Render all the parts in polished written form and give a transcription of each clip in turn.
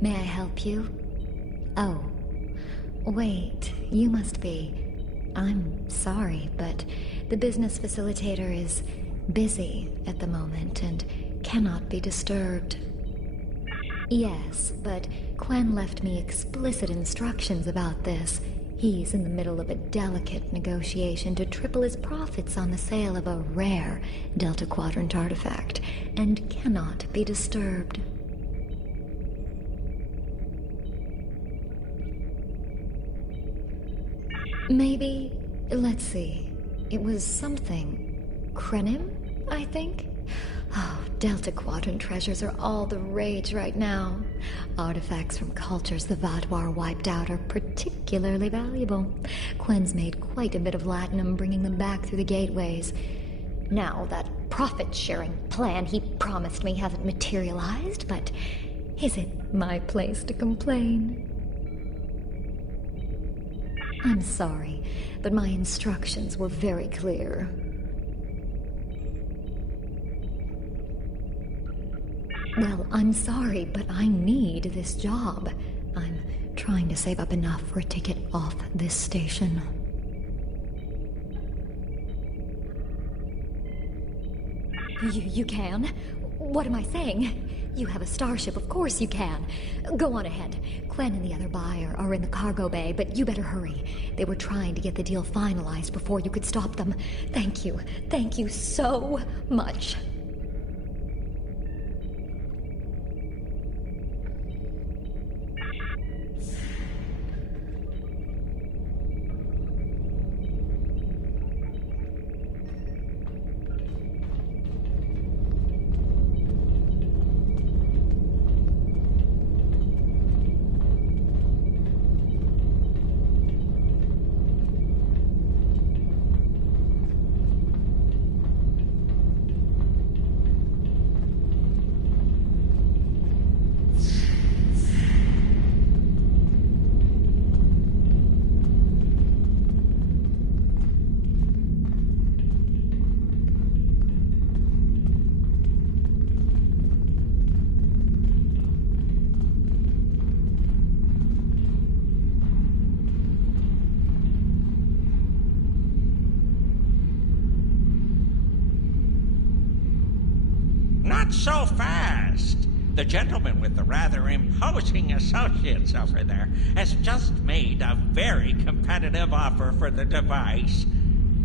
May I help you? Oh. Wait, you must be... I'm sorry, but the business facilitator is busy at the moment and cannot be disturbed. Yes, but Quen left me explicit instructions about this. He's in the middle of a delicate negotiation to triple his profits on the sale of a rare Delta Quadrant artifact, and cannot be disturbed. Maybe, let's see, it was something Krenim, I think? Oh, Delta Quadrant treasures are all the rage right now. Artifacts from cultures the Vaadwaur wiped out are particularly valuable. Quen's made quite a bit of latinum bringing them back through the gateways. Now, that profit-sharing plan he promised me hasn't materialized, but is it my place to complain? I'm sorry, but my instructions were very clear. Well, I'm sorry, but I need this job. I'm trying to save up enough for a ticket off this station. You can? What am I saying? You have a starship, of course you can. Go on ahead. Quen and the other buyer are in the cargo bay, but you better hurry. They were trying to get the deal finalized before you could stop them. Thank you. Thank you so much. Not so fast! The gentleman with the rather imposing associates over there has just made a very competitive offer for the device.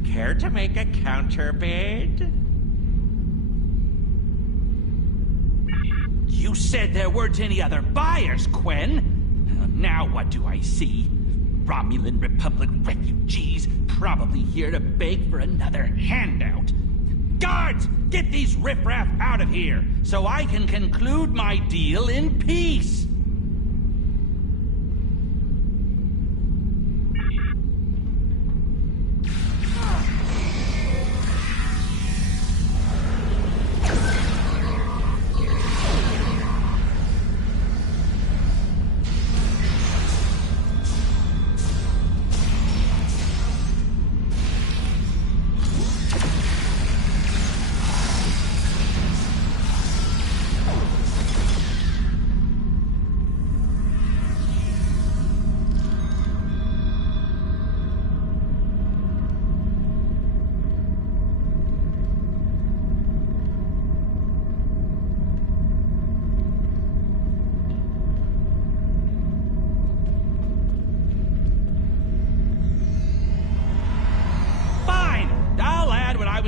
Care to make a counterbid? You said there weren't any other buyers, Quen. Now what do I see? Romulan Republic refugees probably here to beg for another handout. Guards, get these riffraff out of here so I can conclude my deal in peace.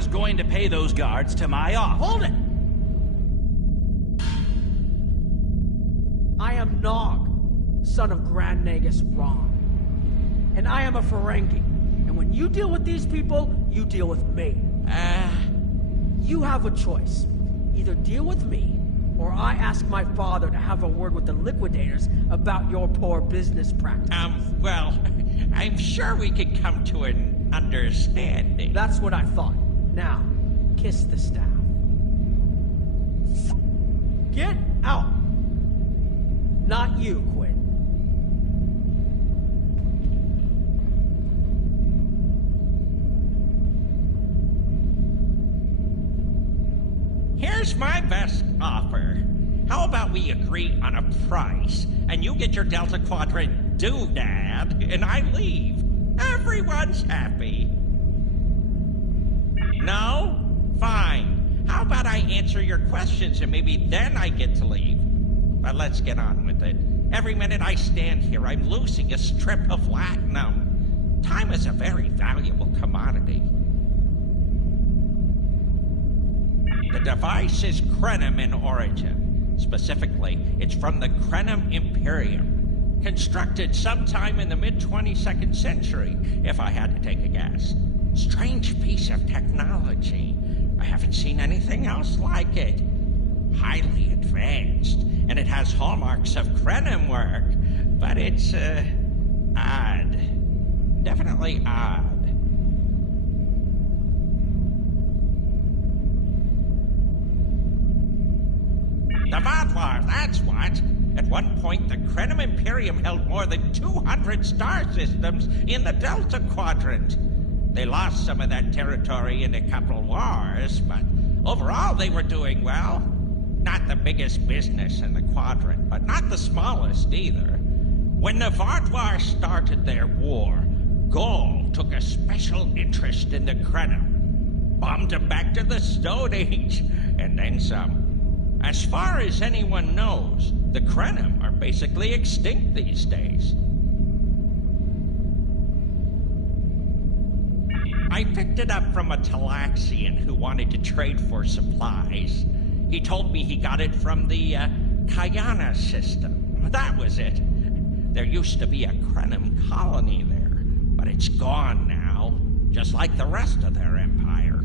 Going to pay those guards to my offer. Hold it! I am Nog, son of Grand Nagus Ron. And I am a Ferengi. And when you deal with these people, you deal with me. You have a choice. Either deal with me, or I ask my father to have a word with the liquidators about your poor business practices. Well, I'm sure we could come to an understanding. That's what I thought. Now, kiss the staff. Get out! Not you, Quinn. Here's my best offer. How about we agree on a price, and you get your Delta Quadrant doodad, and I leave? Everyone's happy. No? Fine. How about I answer your questions, and maybe then I get to leave? But let's get on with it. Every minute I stand here, I'm losing a strip of latinum. Time is a very valuable commodity. The device is Krenim in origin. Specifically, it's from the Krenim Imperium, constructed sometime in the mid-22nd century, if I had to take a guess. Strange piece of technology. I haven't seen anything else like it. Highly advanced, and it has hallmarks of Krenim work, but it's, odd. Definitely odd. The Vaadwaur, that's what. At one point, the Krenim Imperium held more than 200 star systems in the Delta Quadrant. They lost some of that territory in a couple wars, but overall they were doing well. Not the biggest business in the quadrant, but not the smallest either. When the Vaadwaur started their war, Gaul took a special interest in the Krenim, bombed them back to the Stone Age, and then some. As far as anyone knows, the Krenim are basically extinct these days. I picked it up from a Talaxian who wanted to trade for supplies. He told me he got it from the Kayana system. That was it. There used to be a Krenim colony there, but it's gone now, just like the rest of their empire.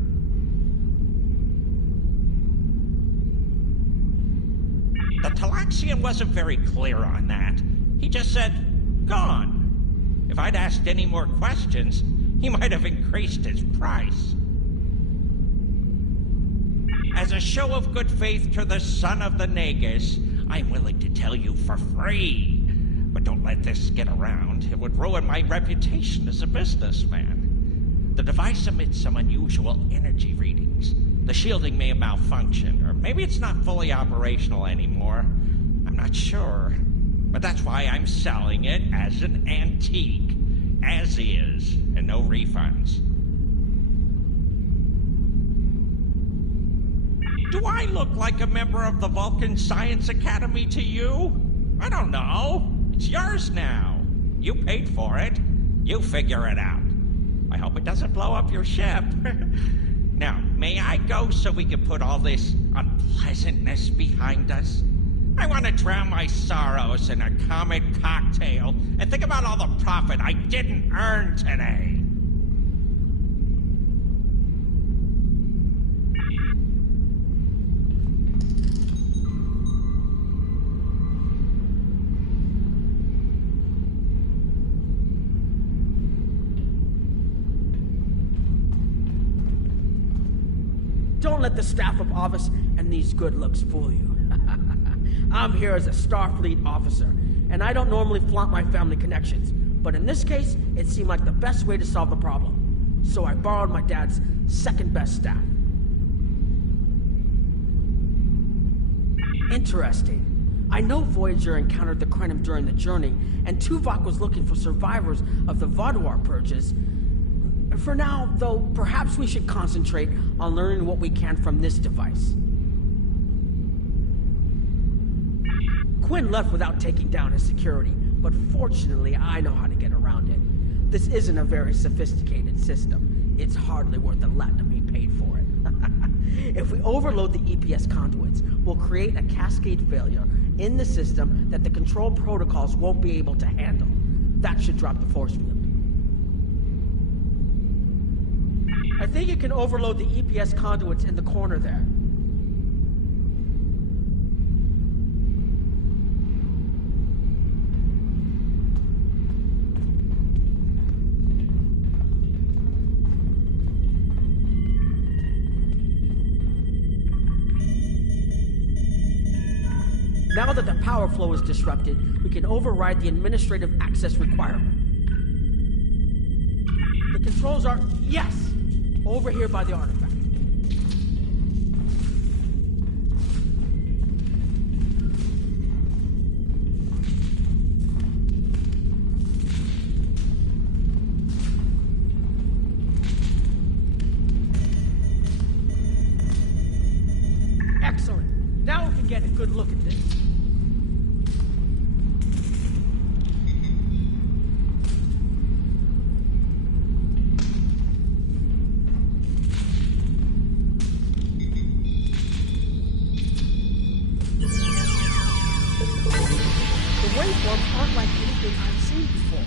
The Talaxian wasn't very clear on that. He just said, gone. If I'd asked any more questions, he might have increased his price. As a show of good faith to the son of the Nagus, I'm willing to tell you for free. But don't let this get around. It would ruin my reputation as a businessman. The device emits some unusual energy readings. The shielding may have malfunctioned, or maybe it's not fully operational anymore. I'm not sure. But that's why I'm selling it as an antique. As is, and no refunds. Do I look like a member of the Vulcan Science Academy to you? I don't know. It's yours now. You paid for it. You figure it out. I hope it doesn't blow up your ship. Now, may I go so we can put all this unpleasantness behind us? I want to drown my sorrows in a comet cocktail and think about all the profit I didn't earn today. Don't let the staff of office and these good looks fool you. I'm here as a Starfleet officer, and I don't normally flaunt my family connections, but in this case, it seemed like the best way to solve the problem. So I borrowed my dad's second best staff. Interesting. I know Voyager encountered the Krenim during the journey, and Tuvok was looking for survivors of the Vaadwaur purges. For now, though, perhaps we should concentrate on learning what we can from this device. Quinn left without taking down his security, but fortunately I know how to get around it. This isn't a very sophisticated system. It's hardly worth the latinum he paid for it. If we overload the EPS conduits, we'll create a cascade failure in the system that the control protocols won't be able to handle. That should drop the force field. I think you can overload the EPS conduits in the corner there. Now that the power flow is disrupted, we can override the administrative access requirement. The controls are, yes, over here by the artifact. Excellent. Now we can get a good look at this. The waveforms aren't like anything I've seen before.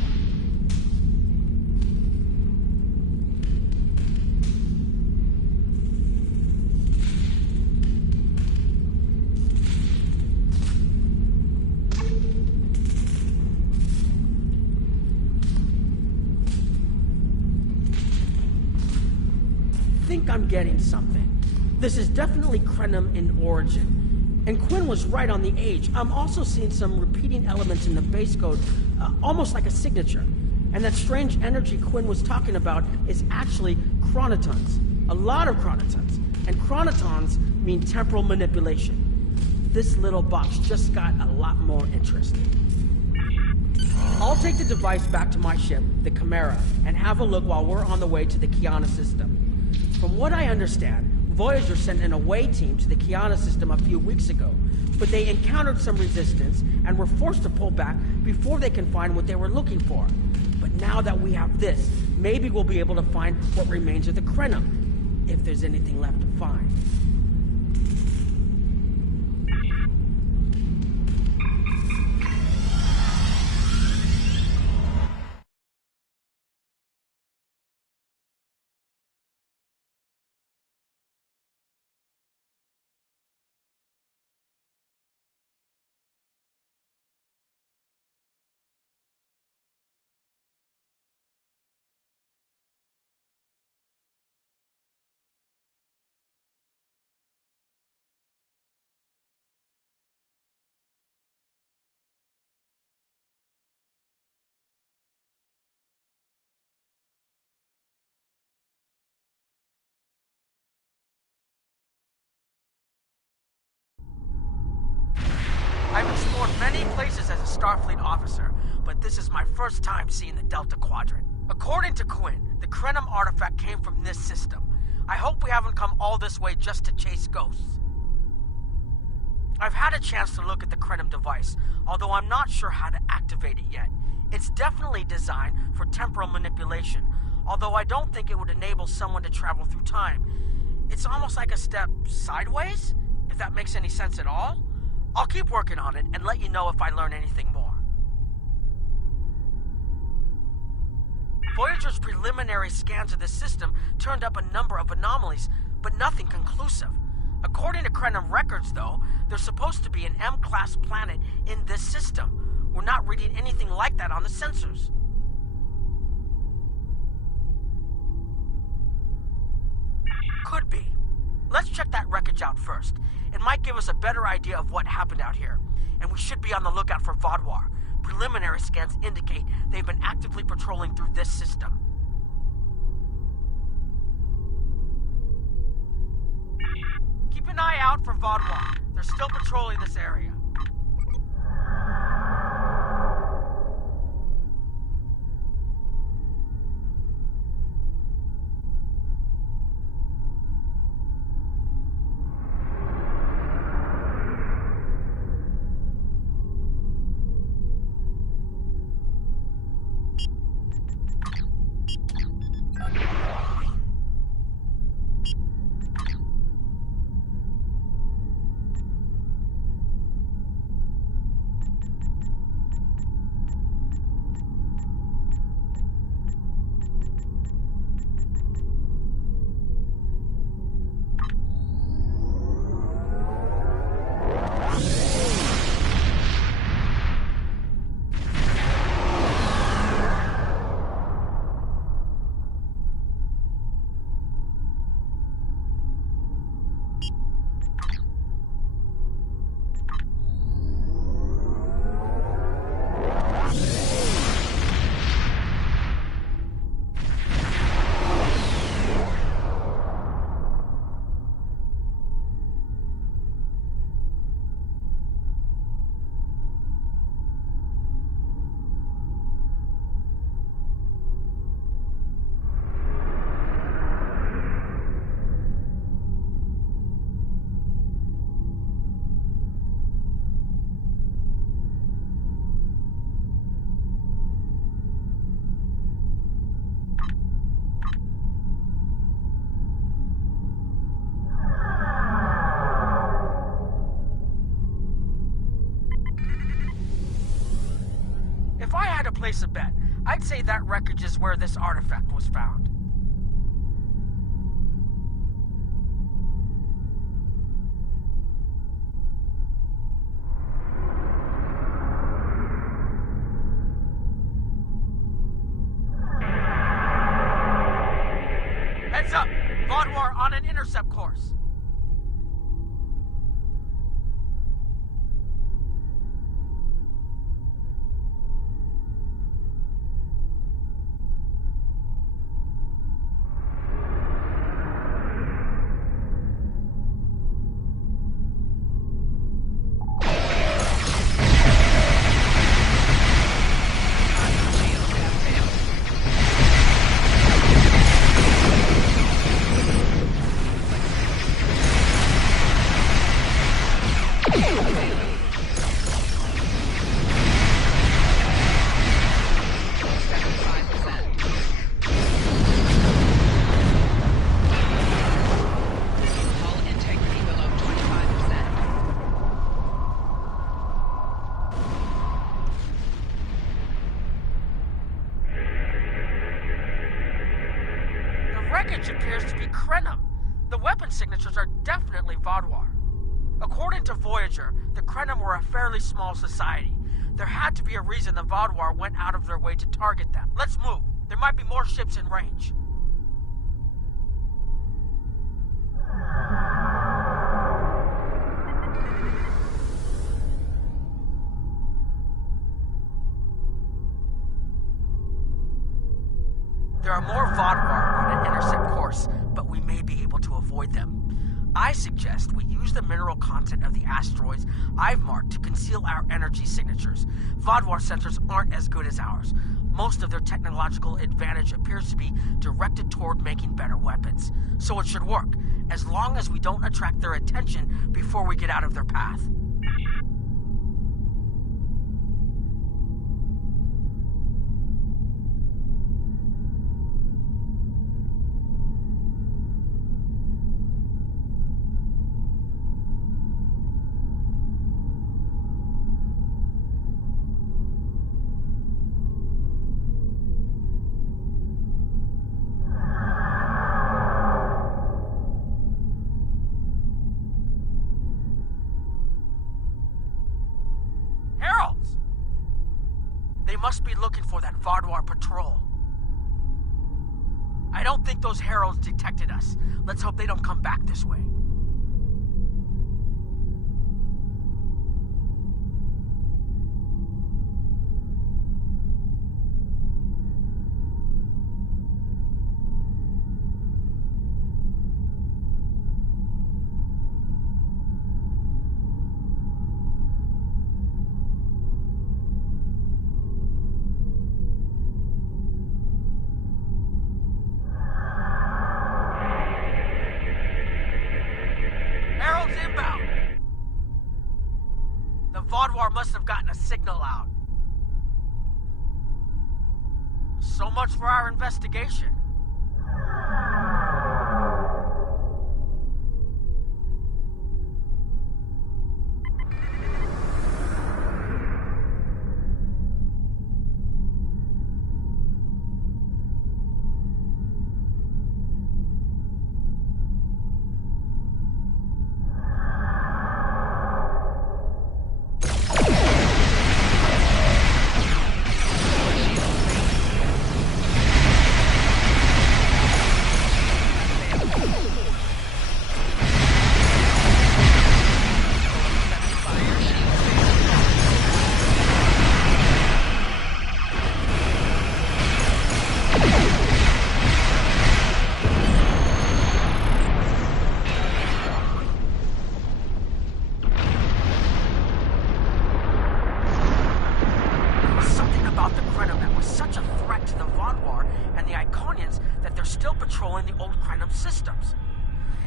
I think I'm getting something. This is definitely Krenim in origin. And Quinn was right on the age. I'm also seeing some repeating elements in the base code, almost like a signature. And that strange energy Quinn was talking about is actually chronotons. A lot of chronotons. And chronotons mean temporal manipulation. This little box just got a lot more interesting. I'll take the device back to my ship, the Chimera, and have a look while we're on the way to the Kiana system. From what I understand, Voyager sent an away team to the Kiana system a few weeks ago, but they encountered some resistance and were forced to pull back before they can find what they were looking for. But now that we have this, maybe we'll be able to find what remains of the Krenim, if there's anything left to find. I've explored many places as a Starfleet officer, but this is my first time seeing the Delta Quadrant. According to Quinn, the Krenim artifact came from this system. I hope we haven't come all this way just to chase ghosts. I've had a chance to look at the Krenim device, although I'm not sure how to activate it yet. It's definitely designed for temporal manipulation, although I don't think it would enable someone to travel through time. It's almost like a step sideways, if that makes any sense at all. I'll keep working on it and let you know if I learn anything more. Voyager's preliminary scans of this system turned up a number of anomalies, but nothing conclusive. According to Krenim records, though, there's supposed to be an M-class planet in this system. We're not reading anything like that on the sensors. Could be. Let's check that wreckage out first. It might give us a better idea of what happened out here. And we should be on the lookout for Vaadwaur. Preliminary scans indicate they've been actively patrolling through this system. Keep an eye out for Vaadwaur. They're still patrolling this area. place a bet. I'd say that wreckage is where this artifact was found. Heads up! Vaudwar on an intercept course. Wreckage appears to be Krenim. The weapon signatures are definitely Vaudwar. According to Voyager, the Krenim were a fairly small society. There had to be a reason the Vaudwar went out of their way to target them. Let's move. There might be more ships in range. There are more Vaudwar on an intercept course, but we may be able to avoid them. I suggest we use the mineral content of the asteroids I've marked to conceal our energy signatures. Vaudwar sensors aren't as good as ours. Most of their technological advantage appears to be directed toward making better weapons. So it should work, as long as we don't attract their attention before we get out of their path. They must be looking for that Vaudwar patrol. I don't think those heralds detected us. Let's hope they don't come back this way. Inbound! The Vaudwar must have gotten a signal out. So much for our investigation.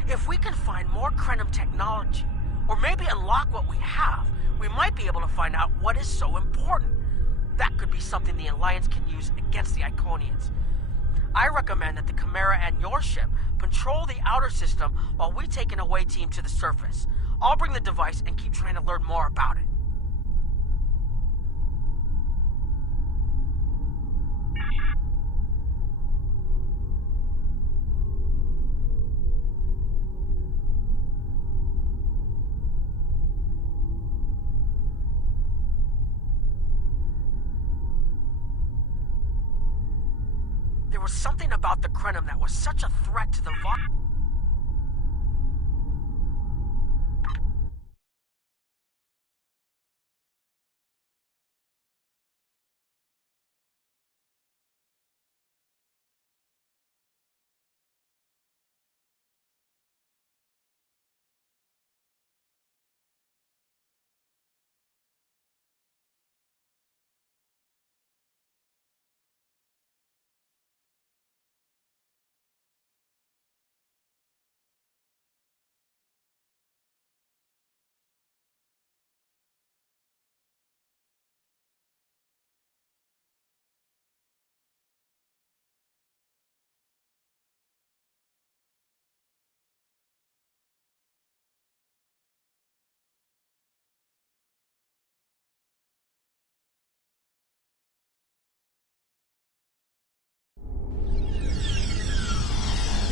If we can find more Krenim technology, or maybe unlock what we have, we might be able to find out what is so important. That could be something the Alliance can use against the Iconians. I recommend that the Chimera and your ship patrol the outer system while we take an away team to the surface. I'll bring the device and keep trying to learn more about it. There was something about the Krenim that was such a threat to the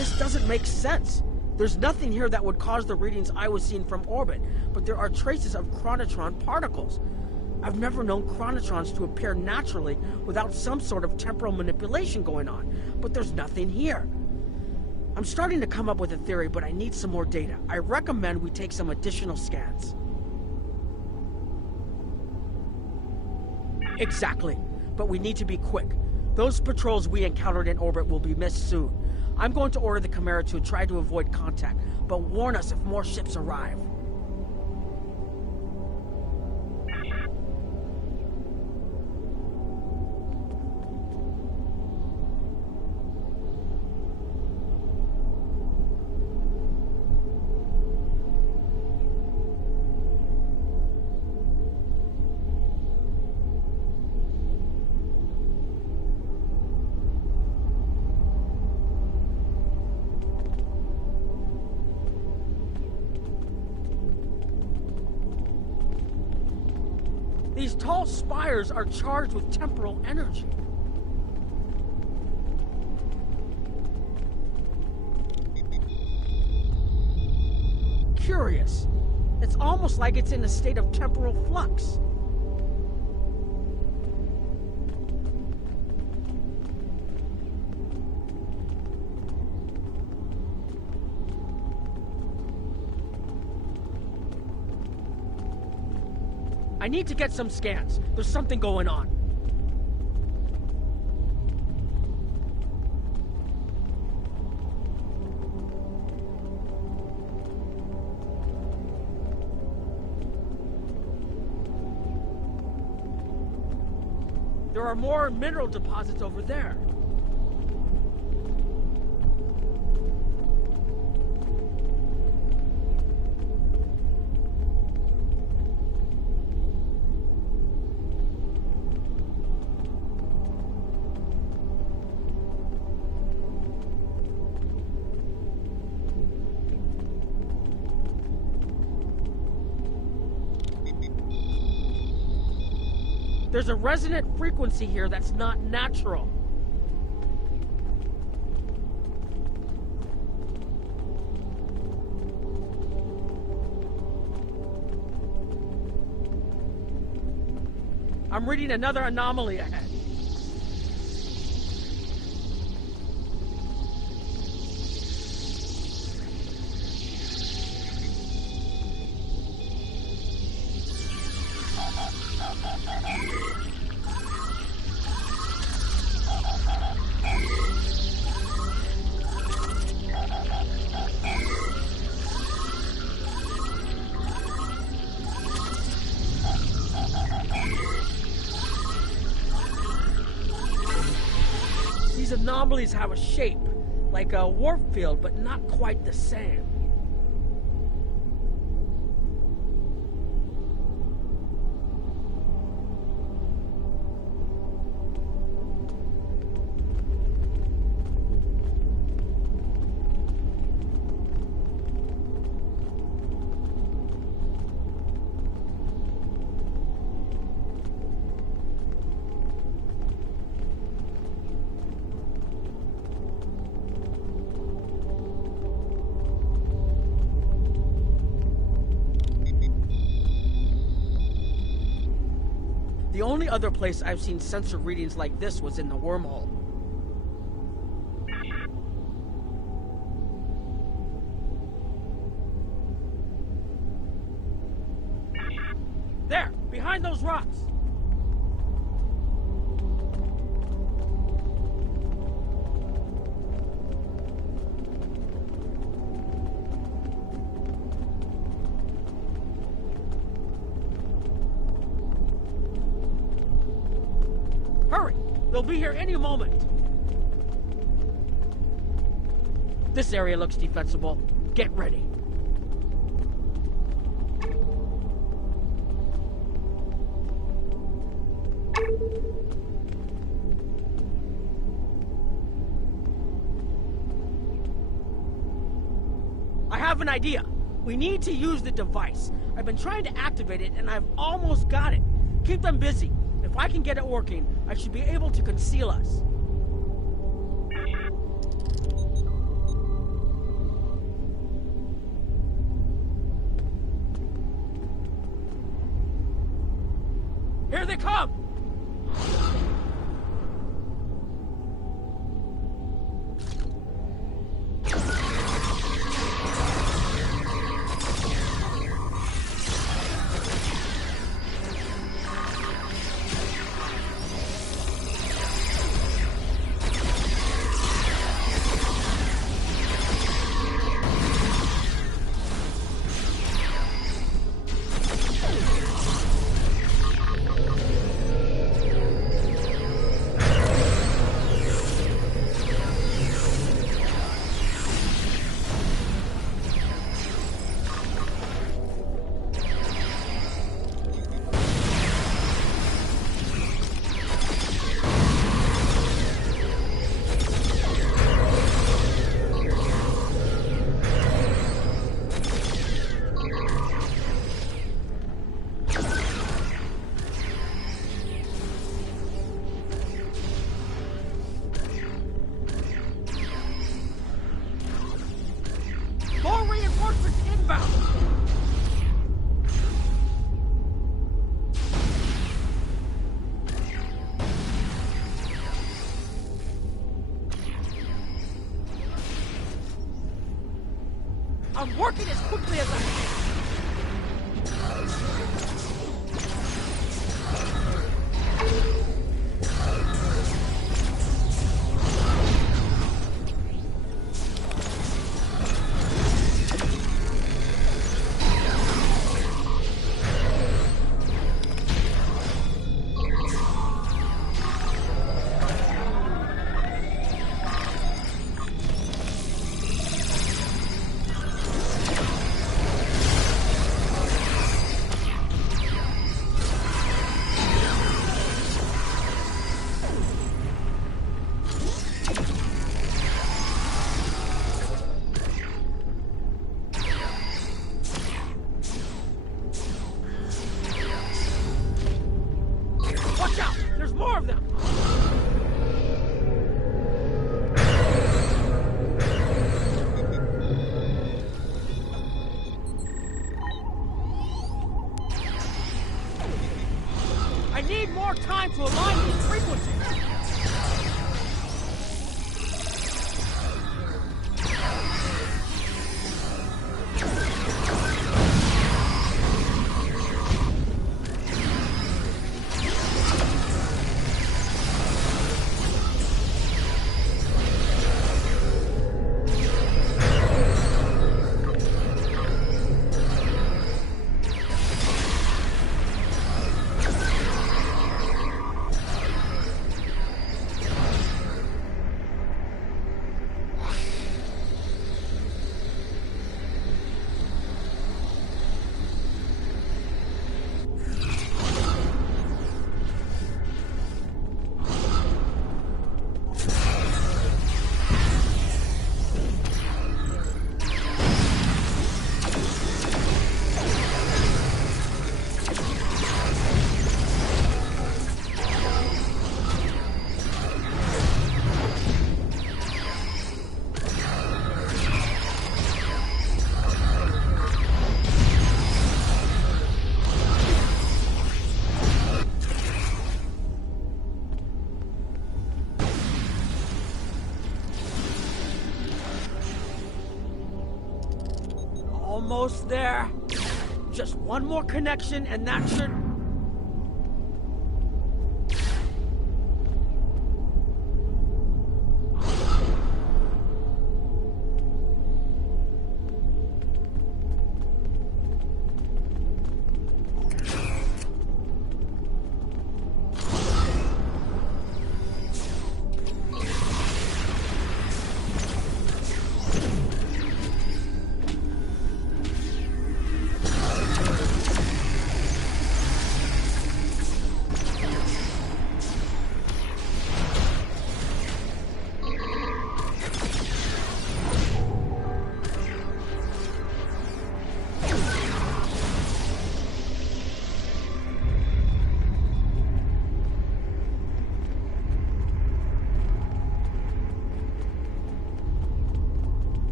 This doesn't make sense. There's nothing here that would cause the readings I was seeing from orbit, but there are traces of chronotron particles. I've never known chronotrons to appear naturally without some sort of temporal manipulation going on, but there's nothing here. I'm starting to come up with a theory, but I need some more data. I recommend we take some additional scans. Exactly, but we need to be quick. Those patrols we encountered in orbit will be missed soon. I'm going to order the Chimera to try to avoid contact, but warn us if more ships arrive. These tall spires are charged with temporal energy. Curious. It's almost like it's in a state of temporal flux. I need to get some scans. There's something going on. There are more mineral deposits over there. There's a resonant frequency here that's not natural. I'm reading another anomaly ahead. These anomalies have a shape, like a warp field, but not quite the same. The only other place I've seen sensor readings like this was in the wormhole. There, behind those rocks. Hurry! They'll be here any moment. This area looks defensible. Get ready. I have an idea. We need to use the device. I've been trying to activate it, and I've almost got it. Keep them busy. If I can get it working, I should be able to conceal us. Here they come! More reinforcements inbound! I'm working as quickly as I can. Watch out! There's more of them! I need more time to align these frequencies! Almost there. Just one more connection and that should...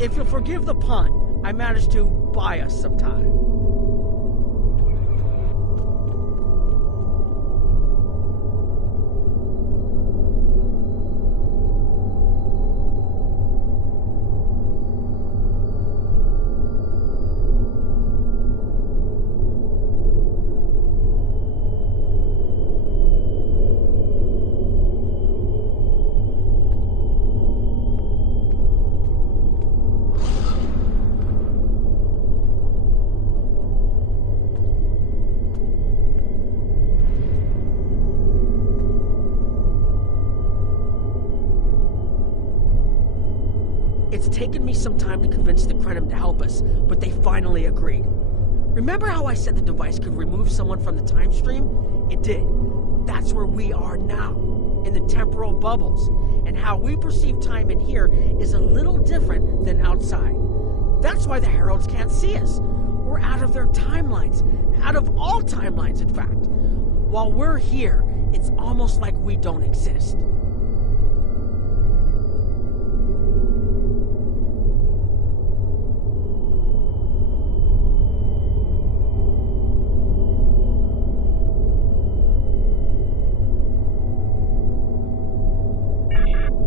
If you'll forgive the pun, I managed to buy us some time. It's taken me some time to convince the Krenim to help us, but they finally agreed. Remember how I said the device could remove someone from the time stream? It did. That's where we are now, in the temporal bubbles. And how we perceive time in here is a little different than outside. That's why the Heralds can't see us. We're out of their timelines. Out of all timelines, in fact. While we're here, it's almost like we don't exist.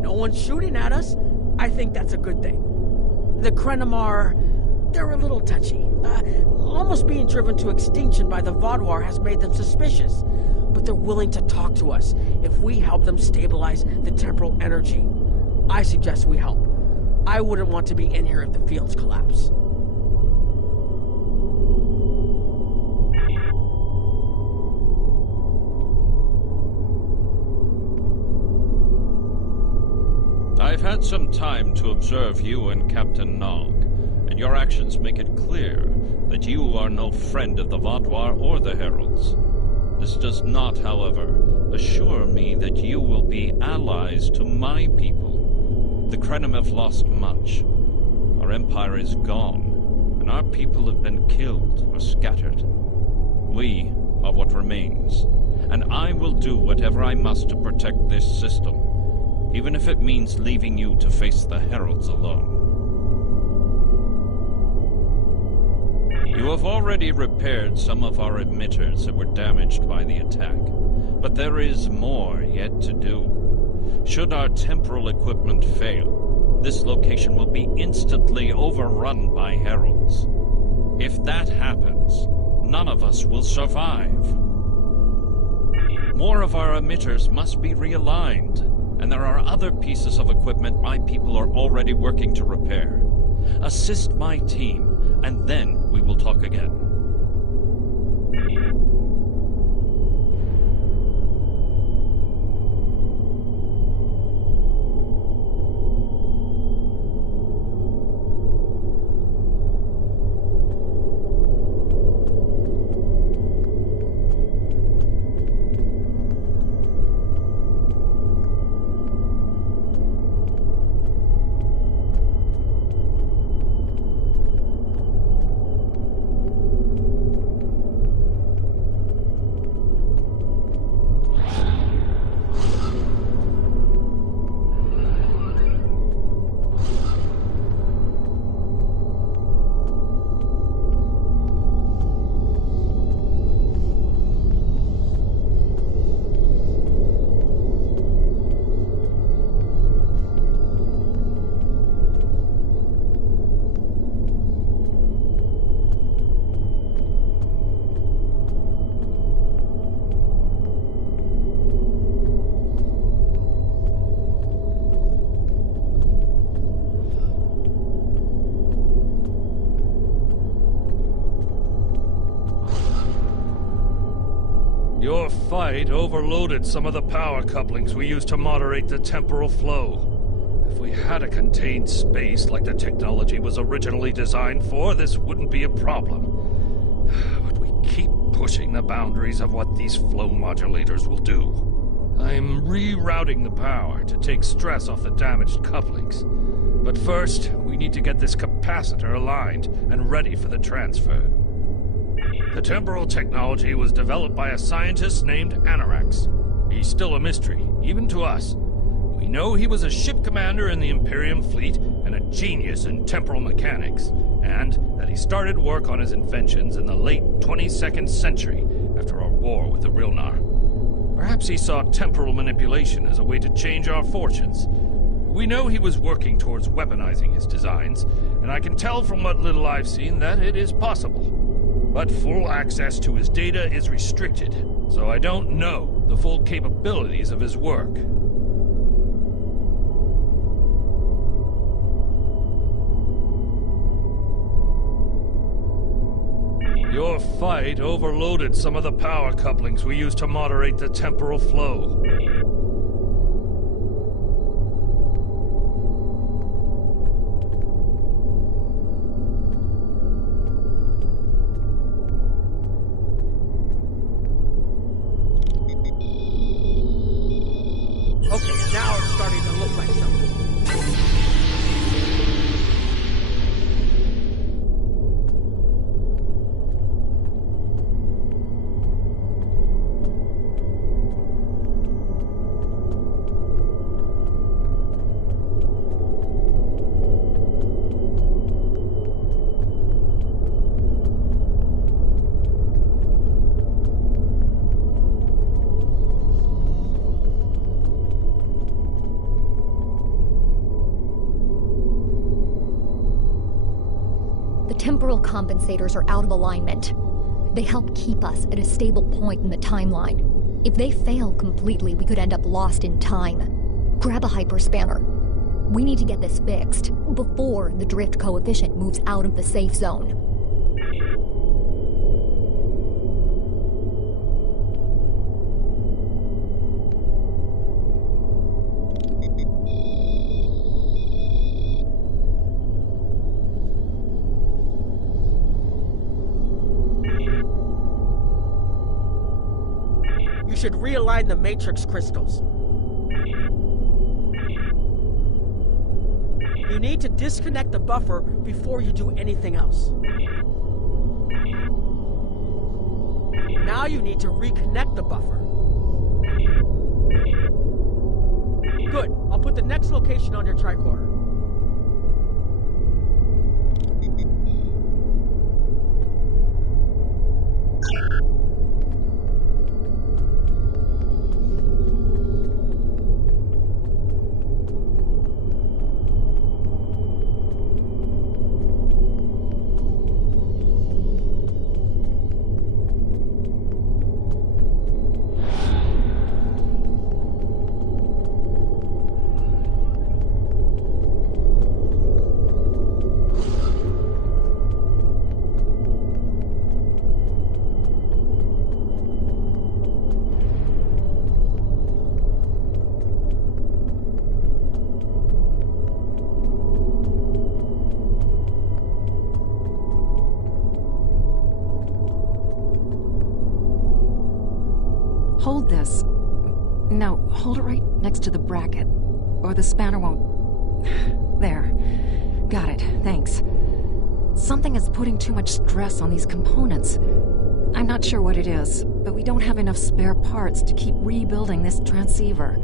No one's shooting at us. I think that's a good thing. The Krenim are... they're a little touchy. Almost being driven to extinction by the Vaudouar has made them suspicious. But they're willing to talk to us if we help them stabilize the temporal energy. I suggest we help. I wouldn't want to be in here if the fields collapse. I've had some time to observe you and Captain Nog, and your actions make it clear that you are no friend of the Vaudouar or the Heralds. This does not, however, assure me that you will be allies to my people. The Krenim have lost much. Our empire is gone, and our people have been killed or scattered. We are what remains, and I will do whatever I must to protect this system, even if it means leaving you to face the Heralds alone. You have already repaired some of our emitters that were damaged by the attack, but there is more yet to do. Should our temporal equipment fail, this location will be instantly overrun by Heralds. If that happens, none of us will survive. More of our emitters must be realigned, and there are other pieces of equipment my people are already working to repair. Assist my team, and then we will talk again. Your fight overloaded some of the power couplings we used to moderate the temporal flow. If we had a contained space like the technology was originally designed for, this wouldn't be a problem. But we keep pushing the boundaries of what these flow modulators will do. I'm rerouting the power to take stress off the damaged couplings. But first, we need to get this capacitor aligned and ready for the transfer. The temporal technology was developed by a scientist named Anorax. He's still a mystery, even to us. We know he was a ship commander in the Imperium fleet and a genius in temporal mechanics, and that he started work on his inventions in the late 22nd century after our war with the Rilnar. Perhaps he saw temporal manipulation as a way to change our fortunes. We know he was working towards weaponizing his designs, and I can tell from what little I've seen that it is possible. But full access to his data is restricted, so I don't know the full capabilities of his work. Your fight overloaded some of the power couplings we used to moderate the temporal flow. Okay, now it's starting to look like something. temporal compensators are out of alignment. They help keep us at a stable point in the timeline. If they fail completely, we could end up lost in time. Grab a hyperspanner. We need to get this fixed before the drift coefficient moves out of the safe zone. You should realign the matrix crystals. You need to disconnect the buffer before you do anything else. Now you need to reconnect the buffer. Good. I'll put the next location on your tricorder. Hold this. No, hold it right next to the bracket, or the spanner won't... There. Got it, thanks. Something is putting too much stress on these components. I'm not sure what it is, but we don't have enough spare parts to keep rebuilding this transceiver.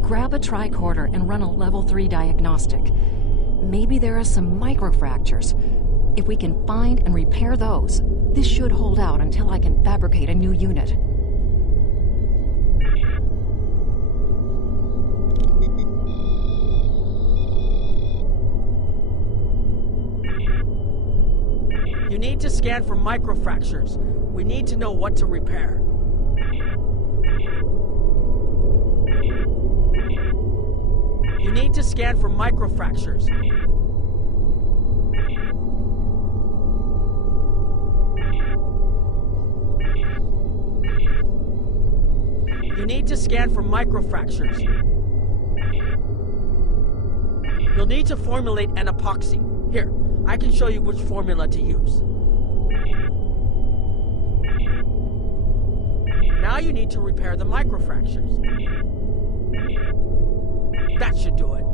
Grab a tricorder and run a level 3 diagnostic. Maybe there are some microfractures. If we can find and repair those, this should hold out until I can fabricate a new unit. You need to scan for microfractures. We need to know what to repair. You need to scan for microfractures. You need to scan for microfractures. You'll need to formulate an epoxy. Here, I can show you which formula to use. Now you need to repair the microfractures. That should do it.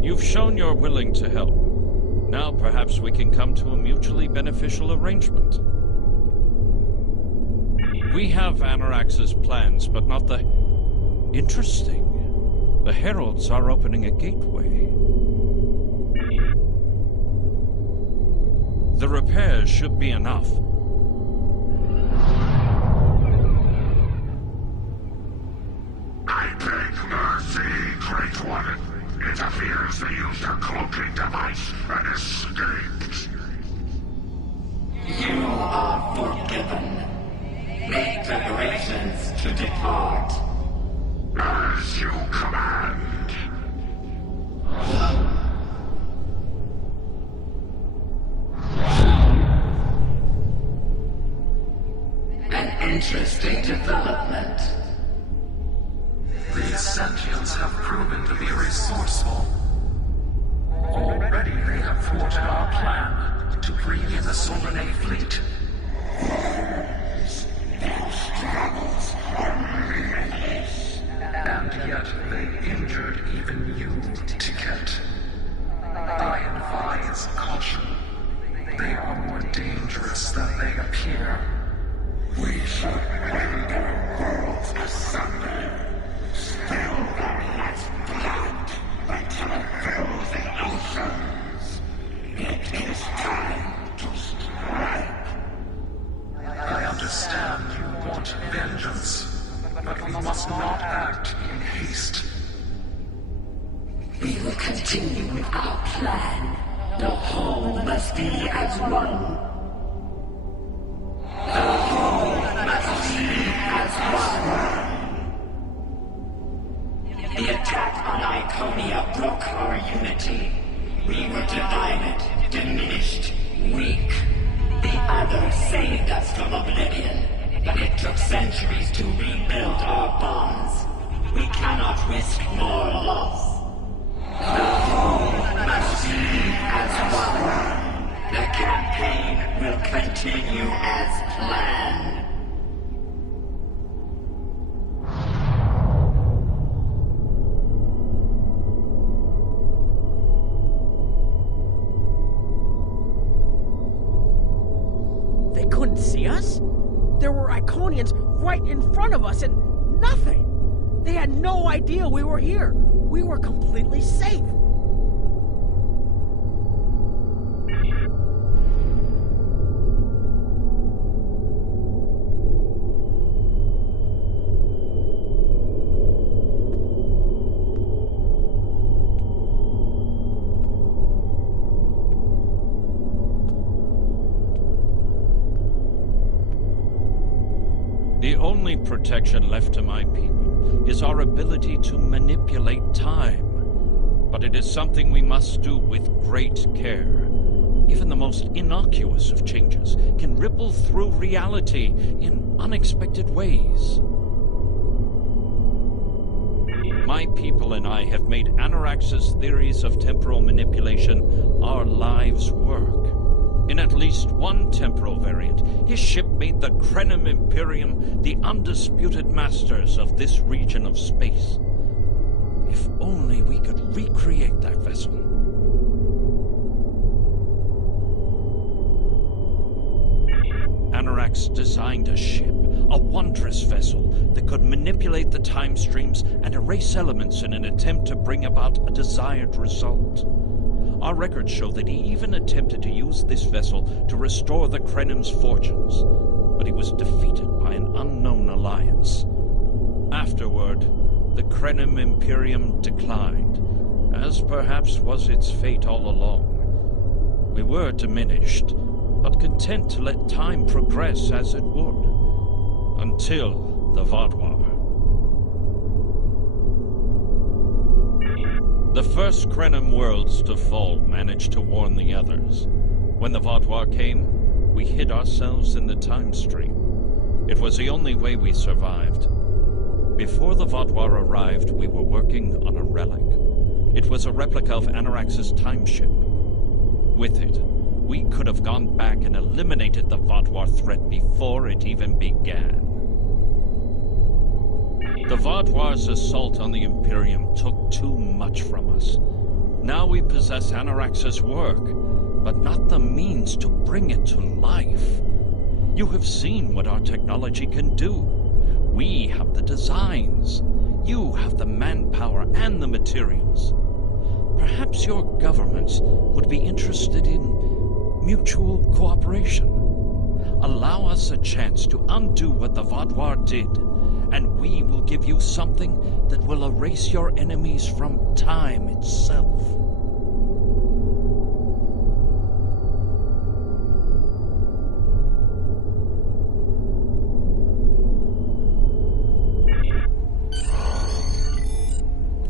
You've shown you're willing to help. Now perhaps we can come to a mutually beneficial arrangement. We have Anorax's plans, but not the... Interesting. The Heralds are opening a gateway. The repairs should be enough. I beg mercy, Great One. It appears they used a cloaking device and escaped. You are forgiven. Make preparations to depart. As you command. An interesting development. These sentients have proven to be resourceful. Already they have thwarted our plan to bring in the Solanae fleet. And yet they injured The whole must be as one. The whole must be as one. The attack on Iconia broke our unity. We were divided, diminished, weak. The others saved us from oblivion, but it took centuries to rebuild our bonds. We cannot risk more loss. The whole must be as one. The campaign will continue as planned. They couldn't see us? There were Iconians right in front of us and nothing! They had no idea we were here. We were completely safe. The only protection left to my people is our ability to manipulate time. But it is something we must do with great care. Even the most innocuous of changes can ripple through reality in unexpected ways. My people and I have made Anorax's theories of temporal manipulation our lives' work. In at least one temporal variant, his ship made the Krenim Imperium the undisputed masters of this region of space. If only we could recreate that vessel. Anorax designed a ship, a wondrous vessel that could manipulate the time streams and erase elements in an attempt to bring about a desired result. Our records show that he even attempted to use this vessel to restore the Krenim's fortunes, but he was defeated by an unknown alliance. Afterward, the Krenim Imperium declined, as perhaps was its fate all along. We were diminished, but content to let time progress as it would, until the Vaadwaur. The first Krenim worlds to fall managed to warn the others. When the Vaadwaur came, we hid ourselves in the time stream. It was the only way we survived. Before the Vaadwaur arrived, we were working on a relic. It was a replica of Anorax's time ship. With it, we could have gone back and eliminated the Vaadwaur threat before it even began. The Vaadwaur's assault on the Imperium took too much from us. Now we possess Anorax's work, but not the means to bring it to life. You have seen what our technology can do. We have the designs. You have the manpower and the materials. Perhaps your governments would be interested in mutual cooperation. Allow us a chance to undo what the Vaadwaur did, and we will give you something that will erase your enemies from time itself.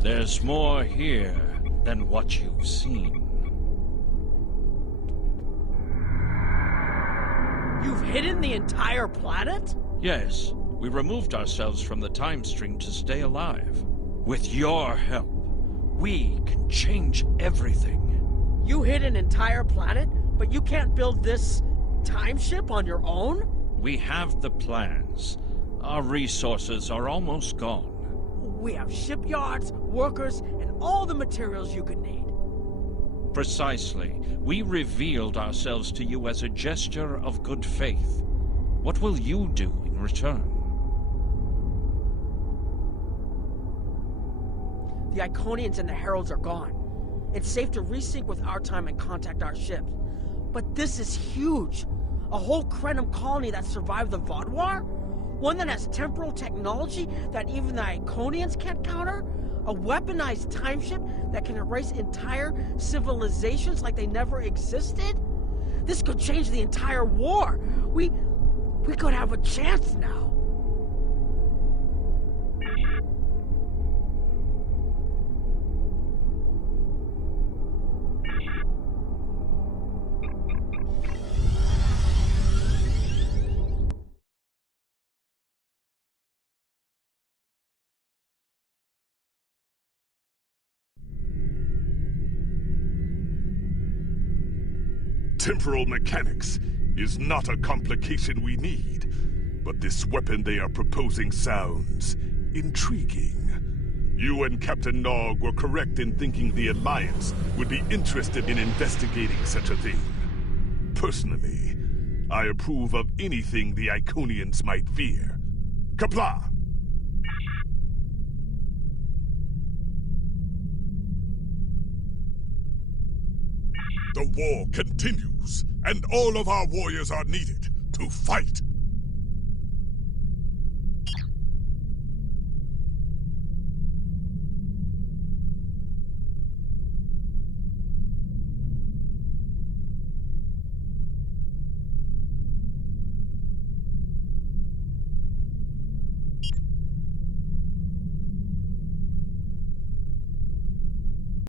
There's more here than what you've seen. You've hidden the entire planet? Yes, we removed ourselves from the time stream to stay alive. With your help, we can change everything. You hid an entire planet, but you can't build this time ship on your own? We have the plans. Our resources are almost gone. We have shipyards, workers, and all the materials you could need. Precisely. We revealed ourselves to you as a gesture of good faith. What will you do in return? The Iconians and the Heralds are gone. It's safe to resync with our time and contact our ships. But this is huge. A whole Krenim colony that survived the Vaadwaur? One that has temporal technology that even the Iconians can't counter? A weaponized time ship that can erase entire civilizations like they never existed? This could change the entire war. We could have a chance now. Temporal mechanics is not a complication we need, but this weapon they are proposing sounds intriguing. You and Captain Nog were correct in thinking the Alliance would be interested in investigating such a thing. Personally, I approve of anything the Iconians might fear. Kapla! The war continues, and all of our warriors are needed to fight.